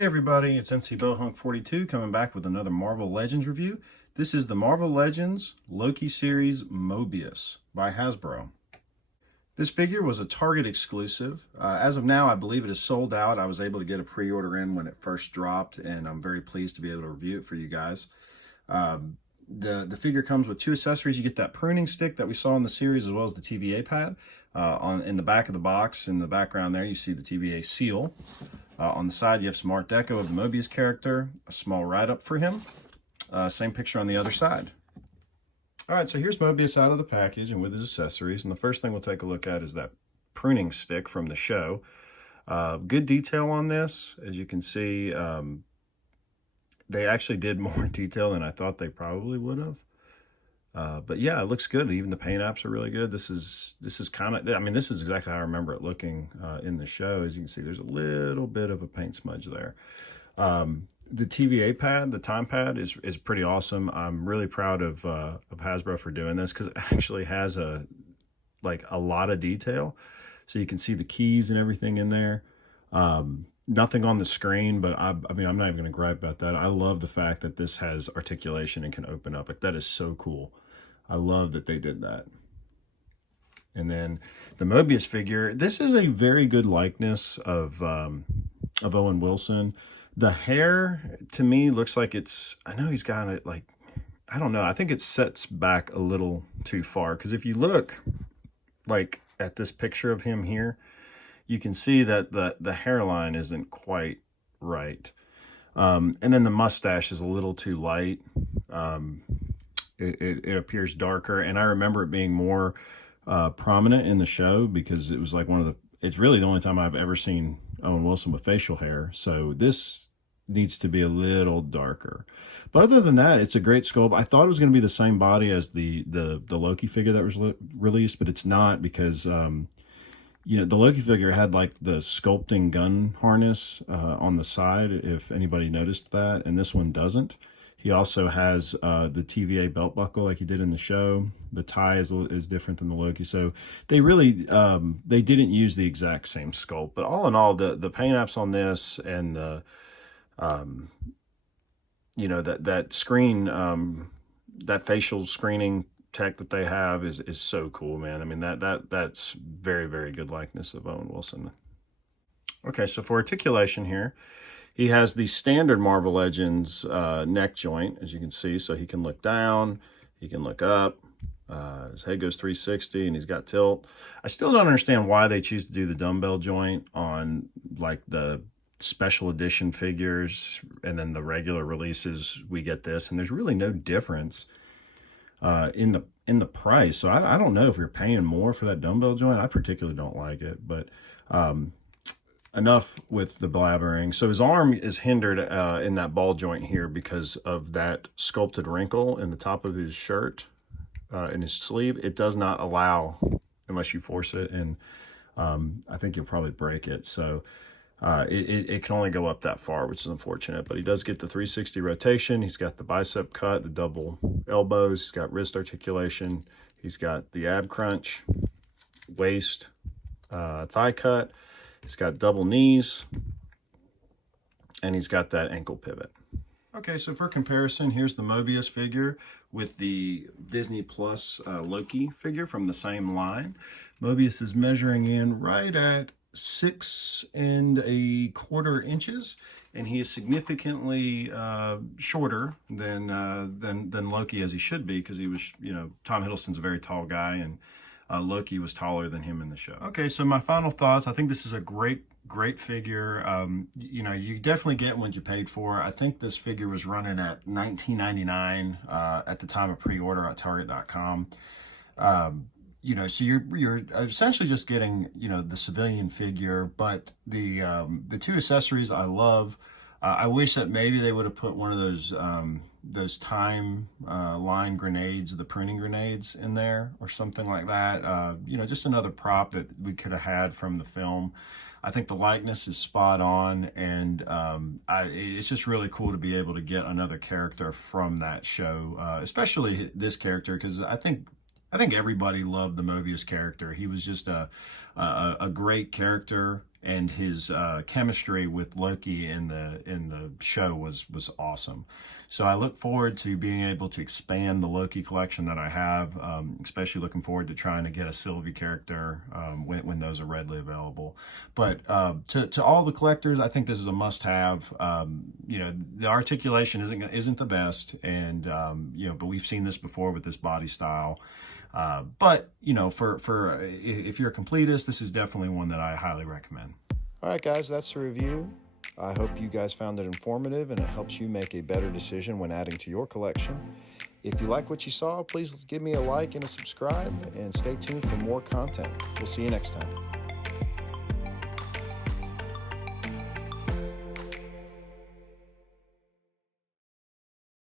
Hey everybody, it's NC Bohunk 42 coming back with another Marvel Legends review. This is the Marvel Legends Loki series Mobius by Hasbro. This figure was a Target exclusive. As of now, I believe it is sold out. I was able to get a pre-order in when it first dropped, and I'm very pleased to be able to review it for you guys. The figure comes with two accessories. You get that pruning stick that we saw in the series, as well as the TVA pad. In the back of the box, in the background there, you see the TVA seal. On the side, you have some Art Deco of the Mobius character, a small write-up for him. Same picture on the other side. All right, so here's Mobius out of the package and with his accessories. And the first thing we'll take a look at is that pruning stick from the show. Good detail on this. As you can see, they actually did more detail than I thought they probably would have. But yeah, it looks good. Even the paint apps are really good. This is kind of, I mean, this is exactly how I remember it looking in the show. As you can see, there's a little bit of a paint smudge there. The TVA pad, the time pad is pretty awesome. I'm really proud of Hasbro for doing this, because it actually has a lot of detail. So you can see the keys and everything in there. Nothing on the screen, but I mean, I'm not even going to gripe about that. I love the fact that this has articulation and can open up. Like, that is so cool. I love that they did that. And then the Mobius figure, this is a very good likeness of Owen Wilson. The hair, to me, looks like it's, I know he's got it, like, I don't know. I think it sets back a little too far, because if you look, like, at this picture of him here, you can see that the hairline isn't quite right. And then the mustache is a little too light. It appears darker, and I remember it being more prominent in the show, because it was like it's really the only time I've ever seen Owen Wilson with facial hair. So this needs to be a little darker. But other than that, it's a great sculpt. I thought it was going to be the same body as the Loki figure that was released, but it's not, because you know, the Loki figure had like the sculpting gun harness on the side, if anybody noticed that, and this one doesn't. He also has the TVA belt buckle like he did in the show. The tie is different than the Loki. So they really, they didn't use the exact same sculpt. But all in all, the paint apps on this and the, you know, that screen, that facial screening tech that they have is so cool, man. I mean, that's very, very good likeness of Owen Wilson. Okay, so for articulation here, he has the standard Marvel Legends neck joint, as you can see. So he can look down, he can look up, his head goes 360, and he's got tilt. I still don't understand why they choose to do the dumbbell joint on like the special edition figures, and then the regular releases we get this, and there's really no difference in the price. So I don't know if you're paying more for that dumbbell joint. I particularly don't like it, but enough with the blabbering. So his arm is hindered in that ball joint here because of that sculpted wrinkle in the top of his shirt, in his sleeve. It does not allow unless you force it, and I think you'll probably break it. So it can only go up that far, which is unfortunate, but he does get the 360 rotation. He's got the bicep cut, the double elbows. He's got wrist articulation. He's got the ab crunch, waist, thigh cut. He's got double knees, and he's got that ankle pivot. Okay, so for comparison, here's the Mobius figure with the Disney Plus Loki figure from the same line. Mobius is measuring in right at 6 1/4 inches, and he is significantly shorter than Loki, as he should be, because he was, you know, Tom Hiddleston's a very tall guy, and Loki was taller than him in the show. Okay, so my final thoughts. I think this is a great figure. You know, you definitely get what you paid for. I think this figure was running at $19.99 at the time of pre-order at Target.com. You know, so you're essentially just getting, you know, the civilian figure, but the two accessories I love. I wish that maybe they would have put one of those time line grenades, the pruning grenades, in there or something like that. You know, just another prop that we could have had from the film. I think the likeness is spot on, and it's just really cool to be able to get another character from that show, especially this character, because I think everybody loved the Mobius character. He was just a a great character, and his chemistry with Loki in the show was awesome. So I look forward to being able to expand the Loki collection that I have, especially looking forward to trying to get a Sylvie character when those are readily available. But to all the collectors, I think this is a must-have. You know, the articulation isn't the best, and you know, but we've seen this before with this body style. But you know, for if you're a completist, this is definitely one that I highly recommend. All right, guys, that's the review. I hope you guys found it informative and it helps you make a better decision when adding to your collection. If you like what you saw, please give me a like and a subscribe, and stay tuned for more content. We'll see you next time.